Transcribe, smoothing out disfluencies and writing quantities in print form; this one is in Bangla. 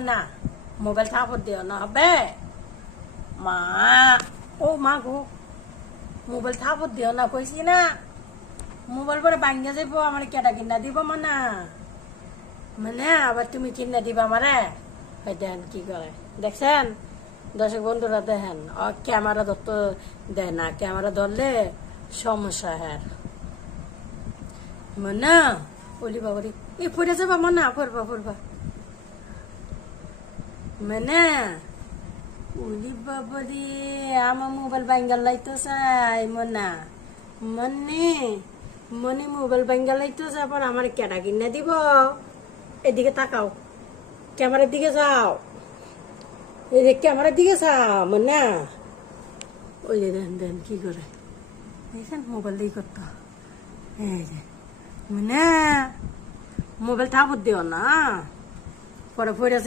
না মোবাইল থাপড় দিও না হবে মা ও মা গো মোবাইল থাপড় দিও না কইছি না মোবাইল পরে ভাঙ্গা যাইব আমার কেটা কিনা দিব মানা মানে আবার তুমি কিনা দিবা আমারে দেখেন কি করে দেখছেন দর্শক বন্ধুরা দেখেন ক্যামেরা ধরতে দেয় না ক্যামেরা ধরলে সমস্যা হ্যাঁ মানা বলি বাবারি এই পড়ে যাবা মানা পড়বা মানে উলি বাবারি আমার মোবাইল ভাঙ্গাল লাইতো চাই মনা মনে মোবাইল ভাঙ্গাল লাইতো যাবার আমার কেটা কিনা দিব এদিকে তাকাও ক্যামেরার দিকে যাও এই যে ক্যামেরার দিকে যাও মনা ওই যে দেন কি করে দেখেন মোবাইল দিয়ে করতো এই যে মনা মোবাইল থাপড় দিও না পরে পড়ে